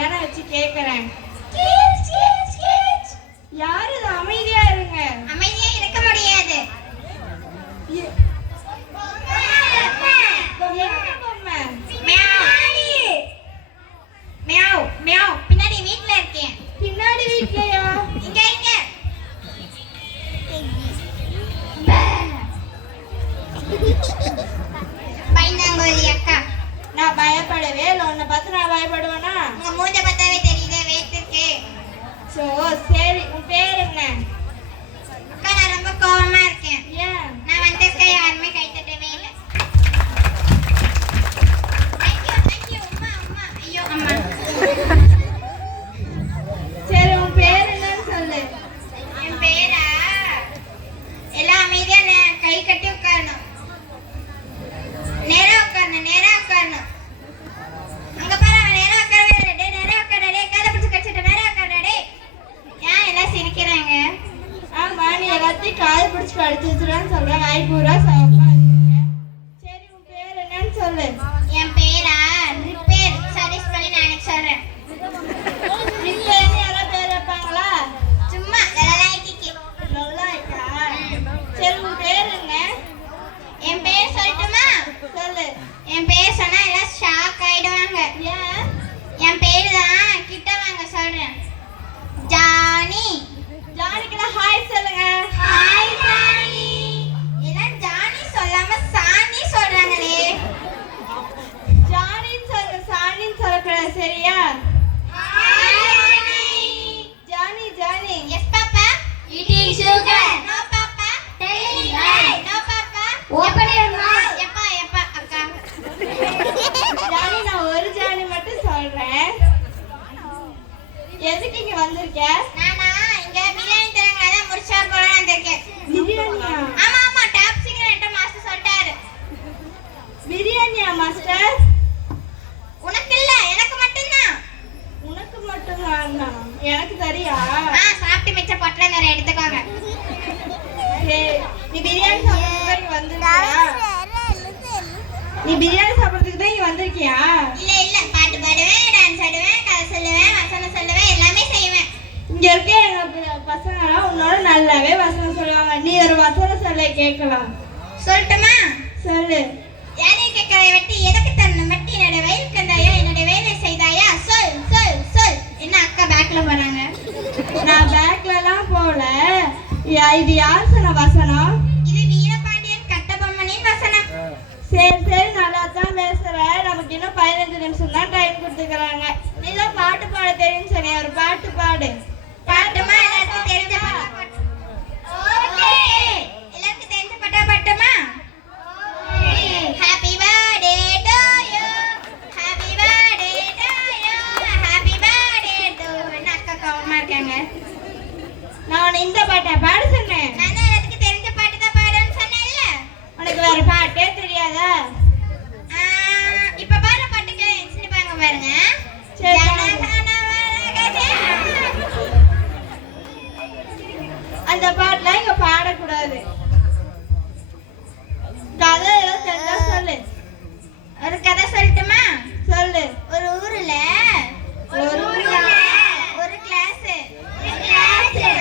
தானே வச்சு கேக்குறேன். யாரு அமைதியா இருங்க. அமைதியா இருக்க முடியாது. பின்னாடி வீட்ல இருக்கேன். பின்னாடி வீட்லயா? இங்க இங்க. பயந்தாங்கோலி அக்கா. நான் பயப்படவே இல்லை. உன்னை பார்த்து நான் பயப்படுவேனா? உங்க மூஞ்ச பார்த்தாவே தெரியுது வேர்த்திருக்கு. சோ சரி, உன் பேர் என்ன? அக்கா நான் ரொம்ப கோவமா இருக்கேன். ஏன்? நான் வந்திருக்க யாருமே கை தட்டவே இல்லை. ஐயோ அம்மா அம்மா ஐயோ அம்மா. சரி, உன் பேர் என்னன்னு சொல்லு. என் பேரா? எல்லாம் அமைதியா கை கட்டி உட்காரணும். நேரா உட்காரணும், நேரா உட்காரணும். அங்க பாரு, அவன் நேரா உட்காரவே இல்லை. டேய் நேரா உட்காரடா, டேய் காலை பிடிச்சு கடிச்சிட்ட, நேரா உட்காரடா டேய். ஏன் எல்லாம் சிரிக்கிறாங்க? ஆமா, நீ எல்லாத்தையும் கால் பிடிச்சி கடிச்சு வச்சுருவான்னு சொல்ற. வாய் பூரா சாப்பிட்டா. சரி, உன் பேர் என்னன்னு சொல்லு. என் பேரா? ரிப்பேர். சர்வீஸ் பண்ணி நான் எனக்கு சொல்றேன். ரிப்பேர்னு யாராவது பேர் வைப்பாங்களா? சும்மா லலாய்க்கு. நல்லா இருக்கா? சரி, உன் பேர் என்ன? என் பேர் சொல்லட்டுமா? சொல்லு. என் பேர் சொன்னா எல்லாம் ஷாக் ஆயிடுவாங்க. ஏன்? என் பேரு தான். கிட்ட வாங்க சொல்றேன். ஜானி. ஜானிக்கு ஹாய் சொல்லுங்க. Hi Johnny. எல்லாம் ஜானி சொல்லாம சானி சொல்றாங்களே. ஜானின்னு சொல்லுங்க, சானின்னு சொல்லக்கூடாது, சரியா? Hi Johnny. Johnny Johnny. Yes papa. Eating sugar. No papa. Telling lie. No papa. Open your mouth. எப்பா எப்பா அக்கா. ஜானி, நான் ஒரு ஜானி மட்டும் சொல்றேன். எதுக்கு இங்க வந்திருக்க? நானா இங்க பிரியாணி தரங்க அதான் முடிச்சா போறேன்னு வந்திருக்கேன். பிரியாணியா? ஆமா ஆமா, டாப் சீக்ரெட் மாஸ்டர் சொல்லிட்டாரு. பிரியாணியா மாஸ்டர்? உனக்கு இல்ல, எனக்கு மட்டும்தான். உனக்கு மட்டும் தானா? எனக்கு சரியா? சாப்பிட்டு மிச்ச பொட்டல நிறைய எடுத்துக்கோங்க. சரி, நீ பிரியாணி சாப்பிடுறதுக்கு இங்க வந்திருக்கியா? நீ பிரியாணி சாப்பிடுறதுக்கு தான் இங்க வந்திருக்கியா? இல்ல இல்ல, பாட்டு பாடுவேன், டான்ஸ் ஆடுவேன், கதை சொல்லுவேன், வசனம் சொல்லுவேன், எல்லாமே செய்வேன். இங்க இருக்க எங்க பசங்களாம் உன்னோட நல்லாவே வசனம் சொல்லுவாங்க. நீ ஒரு வசனம் சொல்ல கேட்கலாம். சொல்லட்டுமா? சொல்லு. யானை கேட்கறதை வெட்டி எதுக்கு தரணும்? வெட்டி என்னோட வயலுக்கு வந்தாயா, என்னோட வேலை செய்தாயா? சொல் சொல் சொல். என்ன அக்கா பேக்ல போறாங்க? நான் பேக்லலாம் போல. இது யார் சொன்ன வசனம்? இது வீரபாண்டியன் கட்டபொம்மனின் வசனம். சரி சரி, நல்லா தான் பேசுற. நமக்கு இன்னும் 15 நிமிஷம் தான் டைம் கொடுத்துக்கிறாங்க. நீ தான் பாட்டு பாட தெரியும்னு சொன்னிய, ஒரு பாட்டு பாடு. பாட்டுமா? எல்லாருக்கும் தெரிஞ்ச பாட்டு. ஓகே, எல்லாருக்கும் தெரிஞ்ச பாட்டா பாட்டுமா? Happy birthday to you, happy birthday to you, happy birthday to. என்ன அக்கா கோவமா இருக்காங்க? நான் உன்னை இந்த பாட்டை பாட சொன்னேன். நான் தான் எல்லாத்துக்கும் தெரிஞ்ச பாட்டு தான் பாடுன்னு சொன்னேன்ல. உனக்கு வேற பாட்டே தெரியாதா? இப்ப பாடுற பாட்டுக்கு சிரிப்பாங்க பாருங்க. சரி, அந்த பாட்டுலாம் இங்க பாடக்கூடாது. கதை ஏதோ தெரிஞ்சா சொல்லு. ஒரு கதை சொல்லட்டுமா? சொல்லு. ஒரு ஊர்ல ஒரு கிளாஸ்.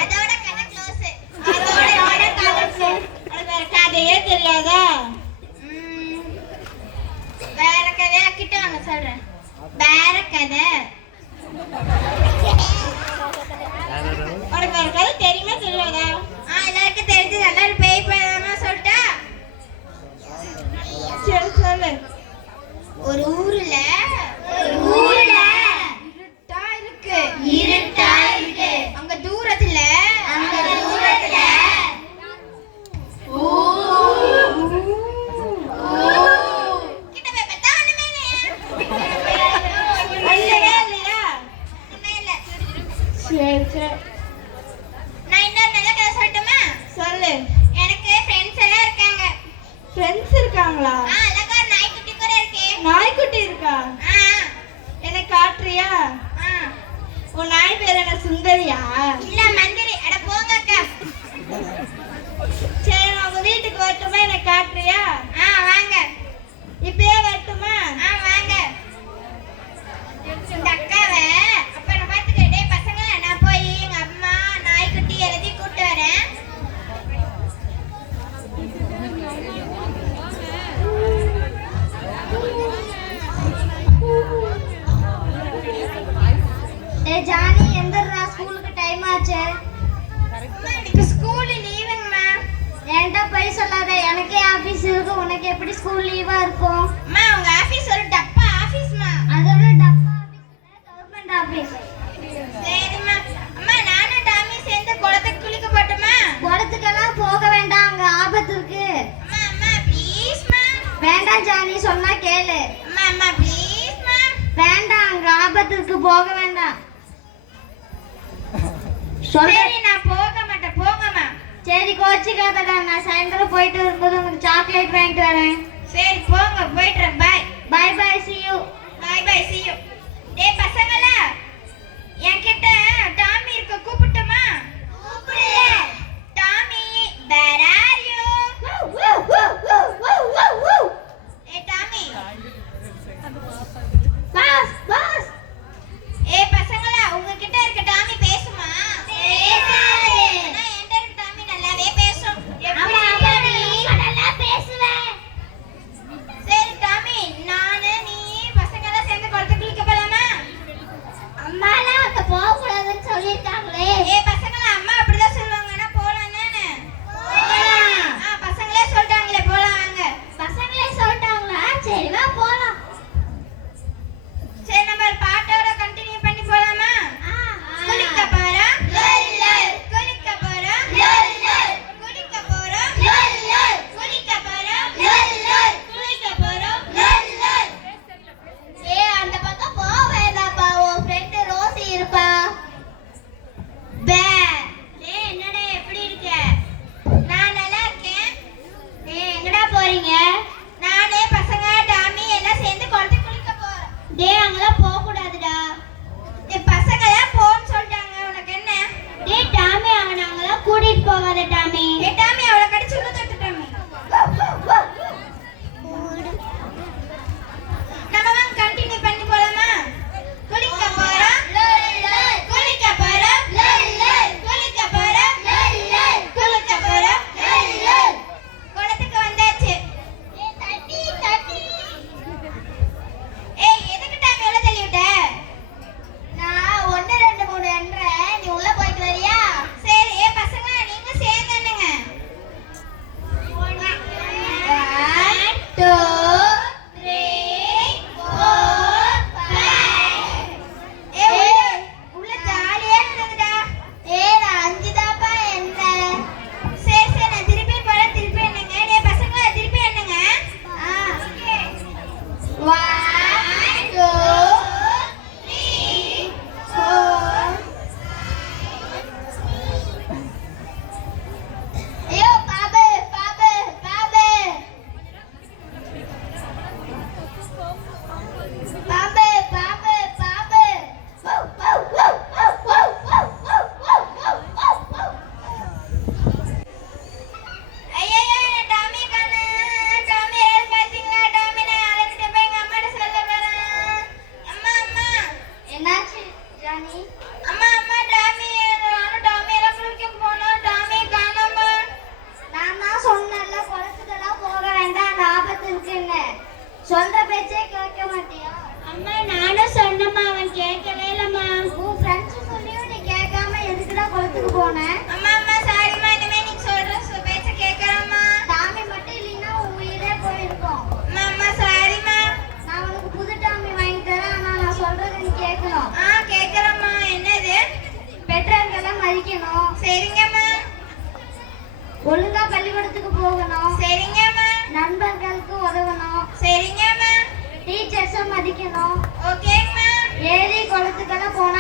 அதோட கதை க்ளோஸ். அதோட கதை சொல்லு. உனக்கு வேற கதையே தெரியாதா? வேற கதையா? கிட்ட வாங்க சொல்றேன். வேற கதை. உனக்கு வேற கதை தெரியுமா தெரியாதா? எல்லாருக்கும் தெரிஞ்சு நல்லா பேய் பழமா சொல்லிட்டா. சரி சொல்லு. ஒரு ஊர்ல இருட்டா இருக்கு. அங்க தூரத்துல கிட்ட போய் பார்த்தா ஒண்ணுமே இல்லையா? சரி சரி, நான் இன்னொரு நல்ல கதை சொல்லட்டுமா? சொல்லு. எனக்கு ஃப்ரெண்ட்ஸ் எல்லாம் இருக்காங்க. ஃப்ரெண்ட்ஸ் இருக்காங்களா? அழகா ஒரு நாய்க்குட்டி கூட இருக்கு. நாய்க்குட்டி இருக்கா? எனக்கு காட்டுறியா? உன் நாய் பேர் என்ன, சுந்தரியா? இல்ல மந்திரி. அட போங்க அக்கா. சரி, நான் உங்க வீட்டுக்கு வரட்டுமா? எனக்கு காட்டுறியா? வாங்க. இப்பயே வரட்டுமா? வாங்க. இந்த அக்காவை ஏய் ஜானி எந்திரா, ஸ்கூலுக்கு டைம் ஆச்சு. அம்மா இன்னைக்கு ஸ்கூல் லீவுங்கம்மா. என்கிட்ட போய் சொல்லாத, எனக்கே ஆபீஸ் இருக்கு, உனக்கு எப்படி ஸ்கூல் லீவா இருக்கும்? அம்மா உங்க ஆபீஸ் ஒரு டப்பா ஆபீஸ்மா. அதோட டப்பா ஆபீஸ் இல்ல, கவர்மெண்ட் ஆபீஸ். சரிம்மா. அம்மா நானும் டாமி சேர்ந்து குளத்துக்கு குளிக்க போட்டுமா? குளத்துக்கெல்லாம் போக வேண்டாம், அங்க ஆபத்து இருக்கு. அம்மா அம்மா ப்ளீஸ்மா. வேண்டாம் ஜானி, சொன்னா கேளு. அம்மா அம்மா ப்ளீஸ்மா. வேண்டாம், அங்க ஆபத்து இருக்கு, போக வேண்டாம். சரி நான் போக மாட்டேன், போங்கம்மா. சரி கோச்சிக்காதடா, நான் சாயந்தரம் போயிட்டு வரும்போது உனக்கு சாக்லேட் வாங்கிட்டு வரேன். சரி போங்க, போயிட்டுறேன். Bye. Bye bye, see you. Bye bye, see you. டேய் பசங்களா, என்கிட்ட டாமி இருக்க, கூப்பிட்டுமா? கூப்பிடு. Tommy, where are you? ஏய் டாமி. Boss boss. ஏய் பசங்களா, உங்ககிட்ட இருக்க டாமி பேசுமா? பேசாது. ஆனா என்கிட்ட இருக்க டாமி நல்லாவே பேசும். ஆமா ஆமா, நீ நல்லா பேசுவ. சரி டாமி, நானு நீ பசங்களா சேர்ந்து குளத்துக்கு குளிக்க போலாமா? அம்மாலாம் அங்க போக கூடாதுன்னு சொல்லிருக்காங்களே. ஏய் பசங்களா, அம்மா அப்படிதான் சொல்லுவாங்கன்னா போலாம் தானே? பசங்களே சொல்லிட்டாங்களே, போலாம் வாங்க. பசங்களே சொல்லிட்டாங்களா? சரி வா போலாம். சரி நம்ம ஒரு பாட்டோட கண்டினியூ பண்ணி போலாமா? குளிக்க போறோம், குளிக்க போறோம், குளிக்க போறோம், குளிக்க போறோம், குளிக்க போறோம். ஏய் அந்த பக்கம் போக வேண்டாம்ப்பா, உன் ஃப்ரெண்ட் ரோசி இருப்பா. பே. ஏய் என்னடா எப்படி இருக்க? நான் நல்லா இருக்கேன். ஏய் எங்கடா போறீங்க? நானே பசங்க டாமி எல்லாம் சேர்ந்து குளத்துக்கு குளிக்க போறோம். டேய் அங்கலாம் போக கூடாதுடா. என் பசங்க எல்லாம் போன்னு சொல்லிட்டாங்க, உனக்கு என்ன? டேய் டாமி, அவன் அங்கலாம் கூட்டிட்டு போகாத டாமி. ஏய் டாமி, அவளை கடிச்சு உள்ள தட்டு டாமி. நம்ம வாங்க கண்டினியூ பண்ணி போலாமா? குளிக்க போறோம், குளிக்க போறோம், குளிக்க போறோம், குளிக்க போறோம். குளத்துக்கு வந்தாச்சு. ஏய் தட்டி தட்டி. ஏய் எதுக்கு டாமி உள்ள தள்ளி விட்ட? நான் 1 2 3 என்றேன், நீ உள்ள போயிட்டு வரியா? சரி. ஏய் பசங்க நீங்க சேர்ந்து என்னங்க? 1 2 3 4 5. ஏய் உள்ள ஜாலியா இருந்ததுடா. ஏய் நான் 5 தான்ப்பா என்றேன். சரி சரி, நான் திருப்பி போறேன். திருப்பி என்னங்க? டேய் பசங்க திருப்பி என்னங்க? ஓகே. 1 2 3 4. ஐயோ பாபு பாபு பாபு. பாபு பாபு பாபு. ஐயோ நான் டாமி காண. டாமி யாராவது பாத்தீங்களா? டாமி நான் அழைச்சிட்டு போய் எங்க அம்மாட்ட சொல்ல போறேன். அம்மா அம்மா. என்னாச்சு ஜானி? அம்மா அம்மா, டாமி நானும் டாமி எல்லாம் குளிக்க போனோம். டாமி காணோம்மா. நான் தான் சொன்னேன்ல, குளத்துக்கெல்லாம் போக வேண்டாம், அங்க ஆபத்து இருக்குன்னு. சொல்ற பேச்சே கேட்க மாட்டியா? அம்மா நானும் சொன்னம்மா, அவன் கேட்கவே இல்லம்மா. உன் ஃப்ரெண்ட்ஸ் சொல்லியும் நீ கேட்காம எதுக்குடா குளத்துக்கு போன? அம்மா அம்மா சாரிம்மா, இனிமே நீங்க சொல்ற பேச்ச கேட்கறேம்மா. டாமி மட்டும் இல்லைன்னா உன் உயிரே போயிருக்கும். அம்மா அம்மா சாரிம்மா. நான் உனக்கு புது டாமி வாங்கி தரேன், ஆனா நான் சொல்றதை நீ கேட்கணும். கேட்கறேம்மா. என்னது? பெற்றோர்களை மதிக்கணும், சரிங்கம்மா. ஒழுங்கா பள்ளிக்கூடத்துக்கு போகணும், சரிங்கம்மா. நண்பர்களுக்கு உதவணும், சரிங்கம்மா. டீச்சர்ஸை மதிக்கணும், ஓகேங்கம்மா. ஏரி குளத்துக்கெல்லாம் போன